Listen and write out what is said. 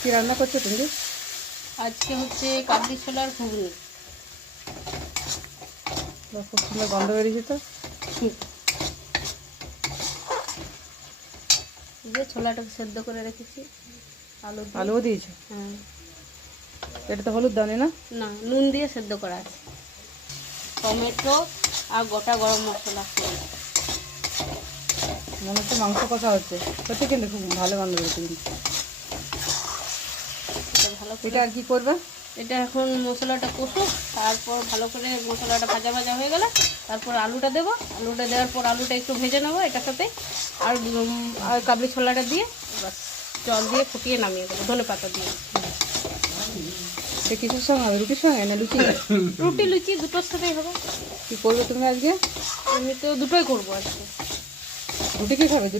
কি রান্না করছো তুমি? আজকে হচ্ছে কাবলি ছোলার ঘুগনি। খুব সুন্দর গন্ধ বেরিয়েছে তো। এই যে ছোলাটাকে সেদ্ধ করে রেখেছি, আলু দিয়ে। আলুও দিয়েছো? হ্যাঁ। এটা তো হলুদ দাও না? না, নুন দিয়ে সেদ্ধ করা আছে, টমেটো আর গোটা গরম মশলা। মনে হচ্ছে মাংস কষা হচ্ছে, সত্যি কিন্তু খুব ভালো গন্ধ বেরিয়েছে কিন্তু। এটা ভালো করে, এটা আর কি করবে? এটা এখন মশলাটা কষুক, তারপর ভালো করে মশলাটা ভাজা ভাজা হয়ে গেলে তারপর আলুটা দেবো। আলুটা দেওয়ার পর আলুটা একটু ভেজে নেবো এটার সাথে, আর কাবলি ছোলাটা দিয়ে বাস জল দিয়ে ফুটিয়ে নামিয়ে দেবো ধনে পাতা দিয়ে। সে কিছুর সঙ্গে হবে? রুটির সঙ্গে না লুচি? রুটি লুচি দুটোর সাথেই হবে। কি করবে তুমি আজকে? আমি তো দুটোই করবো আজকে। রুটি কি খাবে?